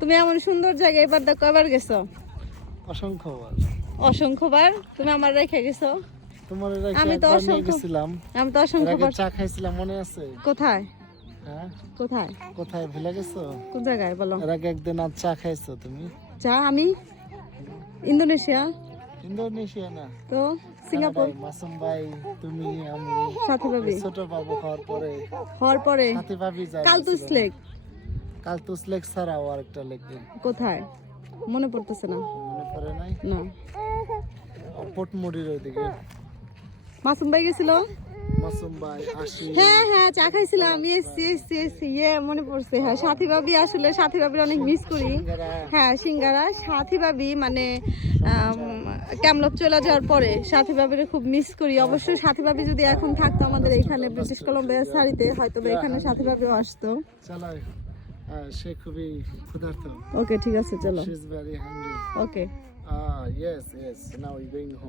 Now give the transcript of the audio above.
তুমি এমন সুন্দর জায়গায় এবার দেখো কয়বার গেছো? অসংখ্যবার। অসংখ্যবার তুমি আমার রেখে গেছো। তোমার আমি তো অসংখ্যবার চা খাইছিলাম মনে আছে? কোথায়? হ্যাঁ কোথায়? কোথায় ভুলে গেছো? কোন জায়গায় বলো? এর আগে একদিন আর চা খাইছো তুমি? চা আমি ইন্দোনেশিয়া। ইন্দোনেশিয়া না তো সিঙ্গাপুর। কানাডায়, মাসুম ভাই তুমি আমি সাথী ভাবি ছোট বাবু হওয়ার পরে সাথী ভাবি যায় কালতুস লেক। কালতুস লেক ছাড়াও আরেকটা লেক কোথায় মনে পড়তেছে না। মনে পড়ে নাই? না পোটমুড়ির ওইদিকে মাসুম ভাই গেছিল। মাসুম ভাই আসি। হ্যাঁ হ্যাঁ চা খাইছিলাম। মনে পড়ছে। হ্যাঁ সাথী ভাবি, আসলে সাথী ভাবির অনেক মিস করি। হ্যাঁ সিঙ্গারা সাথী ভাবি মানে ক্যামলক চলে যাওয়ার পরে সাথী ভাবির খুব মিস করি। অবশ্যই সাথী ভাবি যদি এখন থাকতো আমাদের এখানে ব্রিটিশ কলম্বিয়া সারিতে, হয়তো এখানে সাথী ভাবিও আসতো। চলো সে খুবই ক্ষুধার্ত। ওকে ঠিক আছে চলো। She's very hungry. ওকে Yes. Now we're going home.